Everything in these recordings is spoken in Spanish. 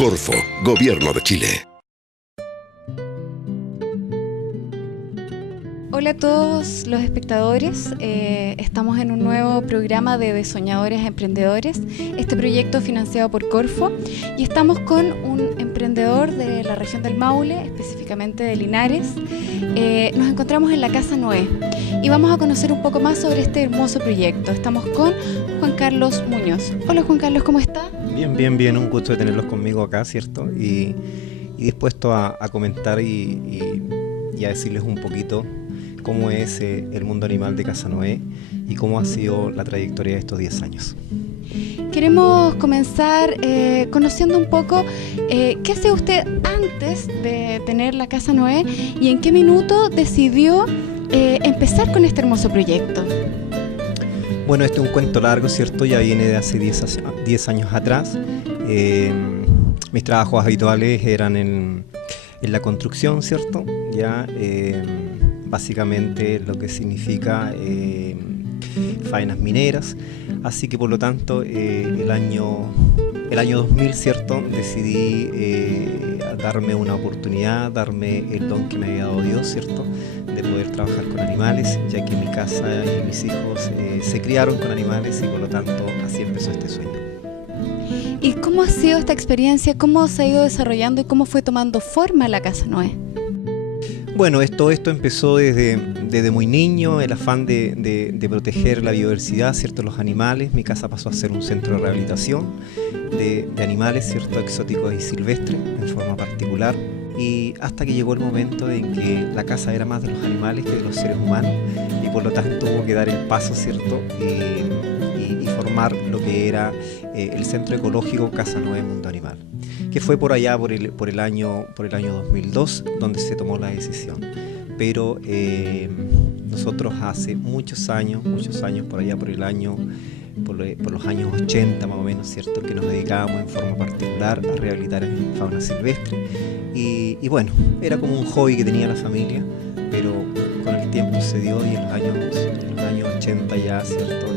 Corfo, Gobierno de Chile. Hola a todos los espectadores, estamos en un nuevo programa de Soñadores a Emprendedores, este proyecto financiado por Corfo, y estamos con un emprendedor de la región del Maule, específicamente de Linares. Nos encontramos en la Casa Noé y vamos a conocer un poco más sobre este hermoso proyecto. Estamos con Juan Carlos Muñoz. Hola Juan Carlos, ¿cómo está? Bien, un gusto de tenerlos conmigo acá, ¿cierto? Y dispuesto a comentar y a decirles un poquito cómo es el mundo animal de Casa Noé y cómo ha sido la trayectoria de estos 10 años. Queremos comenzar conociendo un poco qué hacía usted antes de tener la Casa Noé y en qué minuto decidió empezar con este hermoso proyecto. Bueno, este es un cuento largo, ¿cierto? Ya viene de hace 10 años atrás. Mis trabajos habituales eran en la construcción, ¿cierto? Ya básicamente lo que significa faenas mineras, así que por lo tanto el año 2000, ¿cierto? Decidí darme una oportunidad, darme el don que me había dado Dios, ¿cierto? De poder trabajar con animales, ya que mi casa y mis hijos se criaron con animales y por lo tanto así empezó este sueño. ¿Y cómo ha sido esta experiencia? ¿Cómo se ha ido desarrollando y cómo fue tomando forma la Casa Noé? Bueno, esto empezó desde muy niño, el afán de proteger la biodiversidad, ¿cierto? Los animales. Mi casa pasó a ser un centro de rehabilitación de animales, ¿cierto? Exóticos y silvestres en forma particular. Y hasta que llegó el momento en que la casa era más de los animales que de los seres humanos y por lo tanto tuvo que dar el paso, ¿cierto? Y formar lo que era el Centro Ecológico Casa Noé Mundo Animal, que fue por allá por el año 2002 donde se tomó la decisión. Pero nosotros hace muchos años, por allá por los años 80 más o menos, ¿cierto? Que nos dedicábamos en forma particular a rehabilitar fauna silvestre y bueno, era como un hobby que tenía la familia, pero con el tiempo se dio y en los años 80 ya, ¿cierto?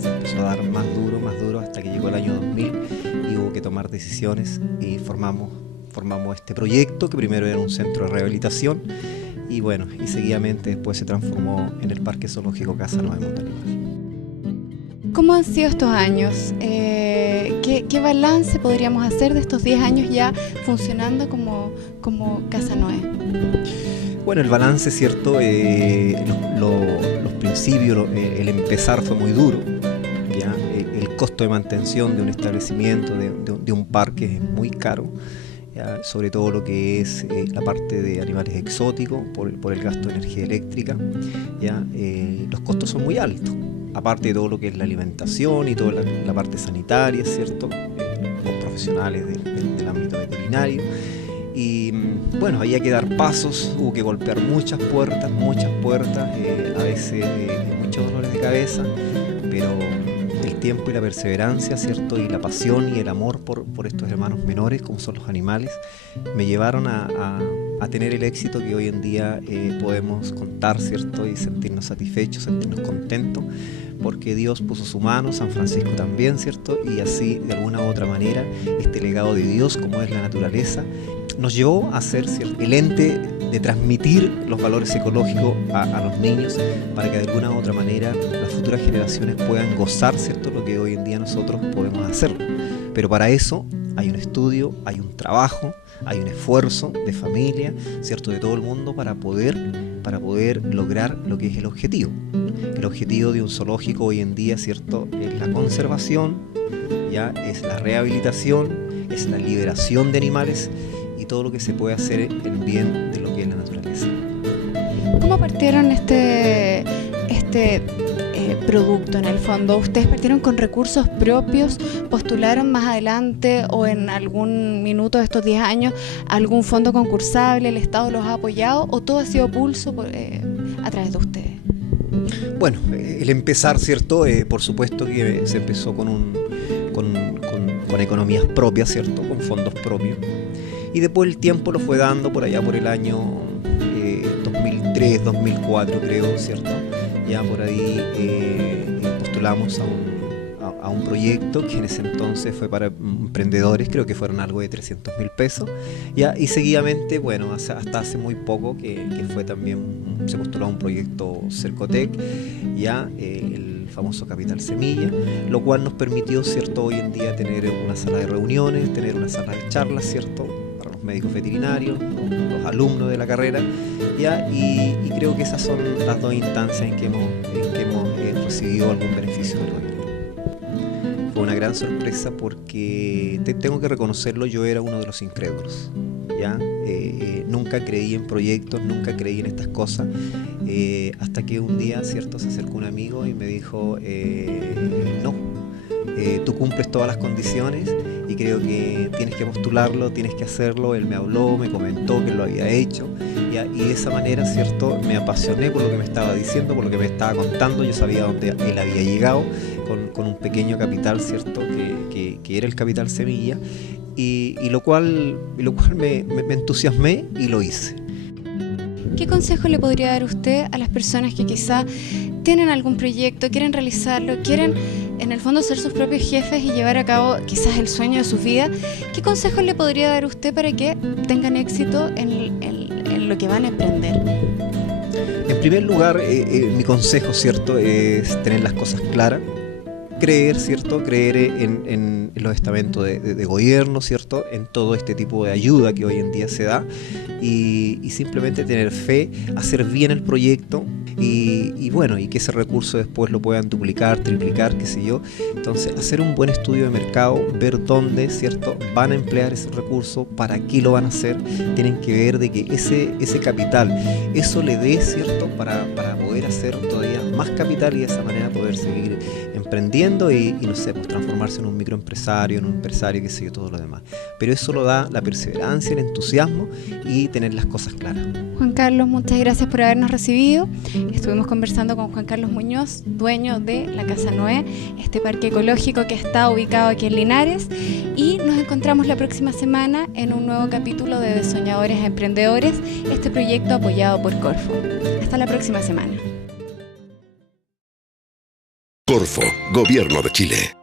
Se empezó a dar más duro hasta que llegó el año 2000 y hubo que tomar decisiones y formamos este proyecto que primero era un centro de rehabilitación y bueno, y seguidamente después se transformó en el Parque Zoológico Casa Noé Mundo Animal. ¿Cómo han sido estos años? ¿Qué balance podríamos hacer de estos 10 años ya funcionando como Casa Noé? Bueno, el balance, ¿cierto? Los principios, el empezar fue muy duro. ¿Ya? El costo de mantención de un establecimiento, de un parque es muy caro. ¿Ya? Sobre todo lo que es la parte de animales exóticos, por el gasto de energía eléctrica. ¿Ya? Los costos son muy altos. Aparte de todo lo que es la alimentación y toda la parte sanitaria, ¿cierto? Con profesionales del ámbito veterinario. Y bueno, había que dar pasos, hubo que golpear muchas puertas, a veces muchos dolores de cabeza, pero el tiempo y la perseverancia, ¿cierto? Y la pasión y el amor por estos hermanos menores, como son los animales, me llevaron a tener el éxito que hoy en día podemos contar, ¿cierto? Y sentirnos satisfechos, sentirnos contentos, porque Dios puso su mano, San Francisco también, ¿cierto? Y así, de alguna u otra manera, este legado de Dios, como es la naturaleza, nos llevó a ser, ¿cierto?, el ente de transmitir los valores ecológicos a los niños para que de alguna u otra manera las futuras generaciones puedan gozar, ¿cierto?, lo que hoy en día nosotros podemos hacer. Pero para eso hay un estudio, hay un trabajo, hay un esfuerzo de familia, ¿cierto?, de todo el mundo para poder lograr lo que es el objetivo. El objetivo de un zoológico hoy en día, ¿cierto?, es la conservación, ya es la rehabilitación, es la liberación de animales y todo lo que se puede hacer en bien de lo que es la naturaleza. ¿Cómo partieron este producto en el fondo? ¿Ustedes partieron con recursos propios? ¿Postularon más adelante o en algún minuto de estos 10 años algún fondo concursable? ¿El Estado los ha apoyado o todo ha sido pulso a través de ustedes? Bueno, el empezar, ¿cierto? Por supuesto que se empezó con economías propias, ¿cierto? Con fondos propios. Y después el tiempo lo fue dando por allá por el año 2003, 2004 creo, ¿cierto? Ya por ahí postulamos a a un proyecto que en ese entonces fue para emprendedores, creo que fueron algo de 300.000 pesos, ¿ya? Y seguidamente, bueno, hasta hace muy poco que fue también, se postuló a un proyecto Cercotec, ya, el famoso Capital Semilla, lo cual nos permitió, ¿cierto?, hoy en día tener una sala de reuniones, tener una sala de charlas, ¿cierto?, para los médicos veterinarios, los alumnos de la carrera, ¿ya? Y creo que esas son las dos instancias en que hemos recibido algún beneficio del gobierno. Fue una gran sorpresa porque tengo que reconocerlo, yo era uno de los incrédulos, ¿ya? Nunca creí en proyectos, nunca creí en estas cosas, hasta que un día, ¿cierto?, se acercó un amigo y me dijo, no, tú cumples todas las condiciones y creo que tienes que postularlo, tienes que hacerlo. Él me habló, me comentó que lo había hecho, y de esa manera, ¿cierto?, me apasioné por lo que me estaba diciendo, por lo que me estaba contando. Yo sabía dónde él había llegado con un pequeño capital, ¿cierto?, que era el Capital Semilla, y lo cual me entusiasmé y lo hice. ¿Qué consejo le podría dar usted a las personas que quizá tienen algún proyecto, quieren realizarlo, quieren en el fondo ser sus propios jefes y llevar a cabo quizás el sueño de sus vidas? ¿Qué consejos le podría dar usted para que tengan éxito en lo que van a emprender? En primer lugar, mi consejo, ¿cierto?, es tener las cosas claras, creer, ¿cierto?, creer en los estamentos de gobierno, ¿cierto?, en todo este tipo de ayuda que hoy en día se da, y simplemente tener fe, hacer bien el proyecto, y bueno, y que ese recurso después lo puedan duplicar, triplicar, qué sé yo. Entonces, hacer un buen estudio de mercado, ver dónde, ¿cierto?, van a emplear ese recurso, para qué lo van a hacer. Tienen que ver de que ese capital, eso le dé, ¿cierto?, para poder hacer todavía más capital y de esa manera poder seguir emprendiendo y no sé, pues transformarse en un microempresario, en un empresario, qué sé yo, todo lo demás. Pero eso lo da la perseverancia, el entusiasmo y tener las cosas claras. Juan Carlos, muchas gracias por habernos recibido. Estuvimos conversando con Juan Carlos Muñoz, dueño de la Casa Noé, este parque ecológico que está ubicado aquí en Linares, y nos encontramos la próxima semana en un nuevo capítulo de Soñadores a Emprendedores, este proyecto apoyado por Corfo. Hasta la próxima semana. Corfo, Gobierno de Chile.